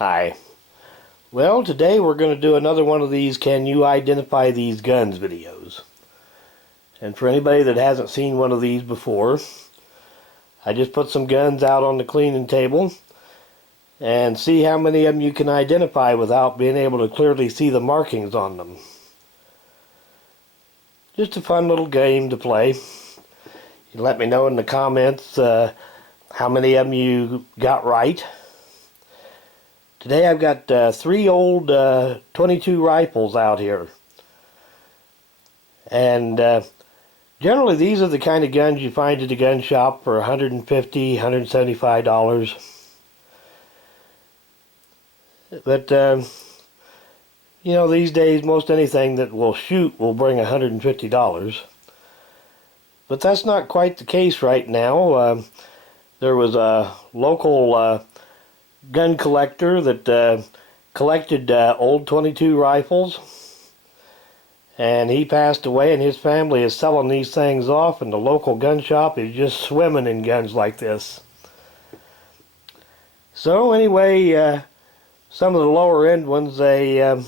Hi. Well, today we're going to do another one of these Can You Identify These Guns videos. And for anybody that hasn't seen one of these before, I just put some guns out on the cleaning table and see how many of them you can identify without being able to clearly see the markings on them. Just a fun little game to play. You let me know in the comments how many of them you got right. Today I've got 3 old 22 rifles out here. And generally these are the kind of guns you find at a gun shop for $150, $175. But you know, these days most anything that will shoot will bring $150. But that's not quite the case right now. There was a local gun collector that collected old 22 rifles, and he passed away, and his family is selling these things off, and the local gun shop is just swimming in guns like this. So anyway, some of the lower end ones they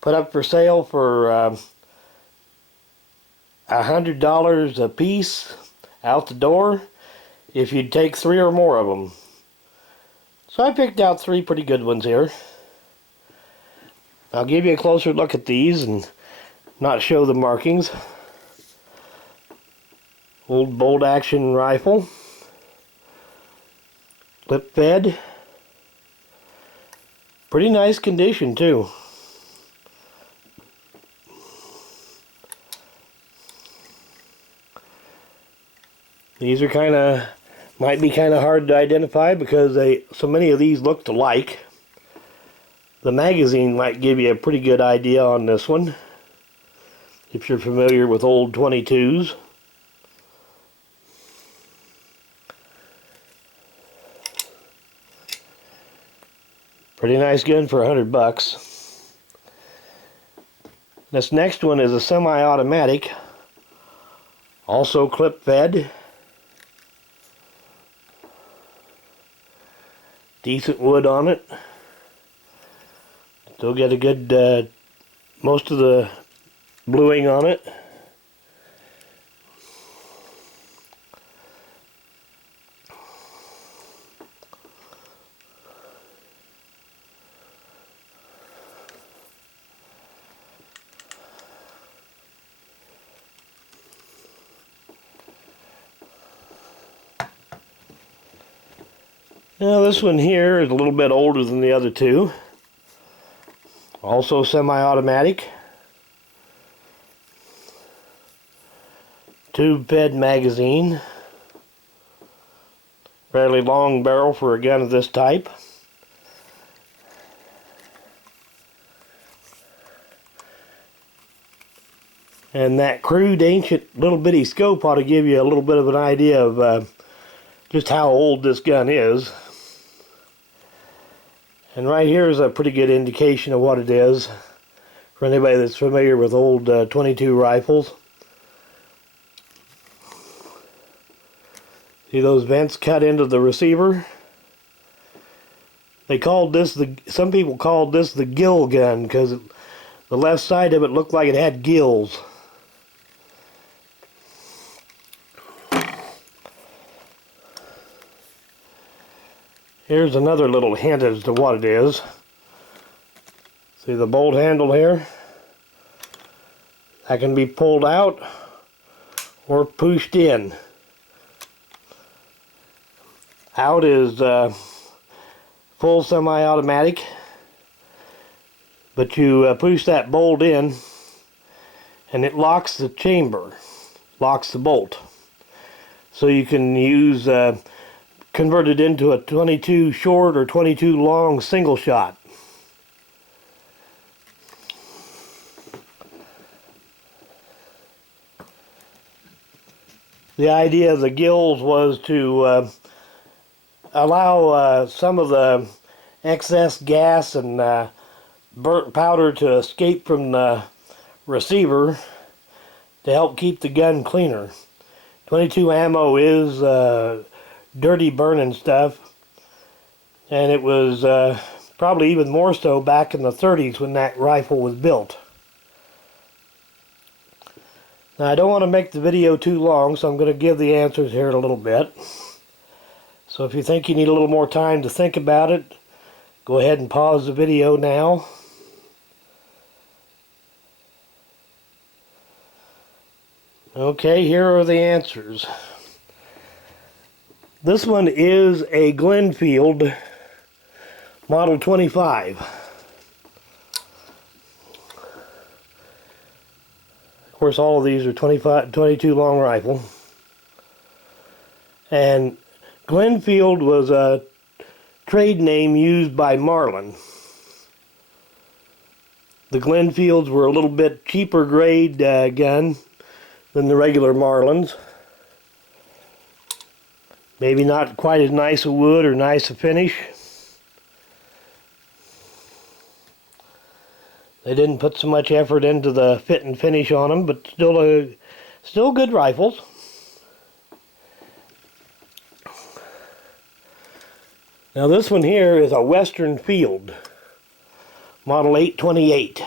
put up for sale for $100 a piece out the door if you'd take 3 or more of them. So I picked out 3 pretty good ones here. I'll give you a closer look at these and not show the markings. Old bolt action rifle. Clip fed. Pretty nice condition too. These are might be kind of hard to identify because so many of these look alike. The magazine might give you a pretty good idea on this one if you're familiar with old 22s. Pretty nice gun for $100. This next one is a semi-automatic, also clip fed. Decent wood on it. Still get a good, most of the bluing on it. Now this one here is a little bit older than the other 2. Also semi-automatic. Tube fed magazine. Fairly long barrel for a gun of this type. And that crude ancient little bitty scope ought to give you a little bit of an idea of just how old this gun is. And right here is a pretty good indication of what it is for anybody that's familiar with old 22 rifles. See those vents cut into the receiver? They called this some people called this the gill gun because the left side of it looked like it had gills. Here's another little hint as to what it is. See the bolt handle here? That can be pulled out or pushed in. Out is full semi-automatic, but you push that bolt in and it locks the chamber, locks the bolt. So you can use convert it into a 22 short or 22 long single shot. The idea of the gills was to allow some of the excess gas and burnt powder to escape from the receiver to help keep the gun cleaner. 22 ammo is dirty burning stuff, and it was probably even more so back in the 30s when that rifle was built. Now, I don't want to make the video too long, so I'm going to give the answers here in a little bit. So if you think you need a little more time to think about it, go ahead and pause the video now. Okay, here are the answers. This one is a Glenfield Model 25. Of course, all of these are 22 long rifle. And Glenfield was a trade name used by Marlin. The Glenfields were a little bit cheaper grade gun than the regular Marlins. Maybe not quite as nice a wood or nice a finish. They didn't put so much effort into the fit and finish on them, but still good rifles. Now this one here is a Western Field, Model 828.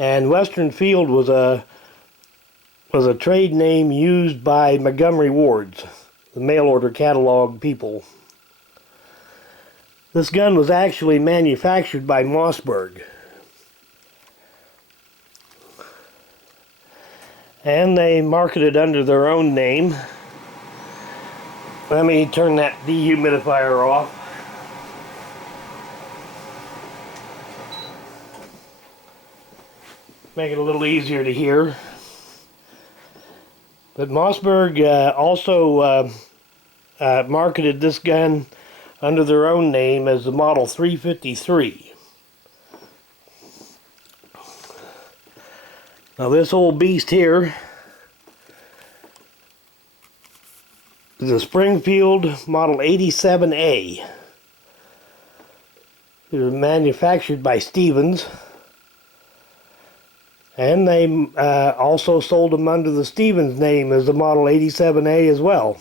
And Western Field was a trade name used by Montgomery Wards, the mail order catalog people. This gun was actually manufactured by Mossberg. And they marketed under their own name. Let me turn that dehumidifier off. Make it a little easier to hear. But Mossberg also marketed this gun under their own name as the Model 353. Now this old beast here is a Springfield Model 87A. It was manufactured by Stevens, and they also sold them under the Stevens name as the Model 87A as well.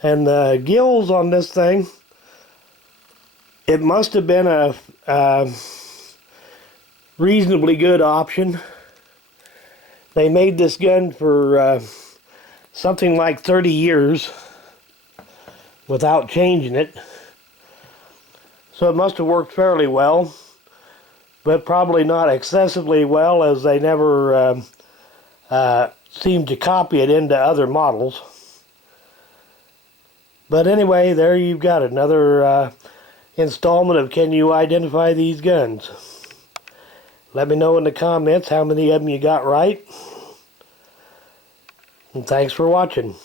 And the gills on this thing, it must have been a reasonably good option. They made this gun for something like 30 years without changing it. So it must have worked fairly well, but probably not excessively well, as they never seemed to copy it into other models. But anyway, there you've got another installment of Can You Identify These Guns? Let me know in the comments how many of them you got right. And thanks for watching.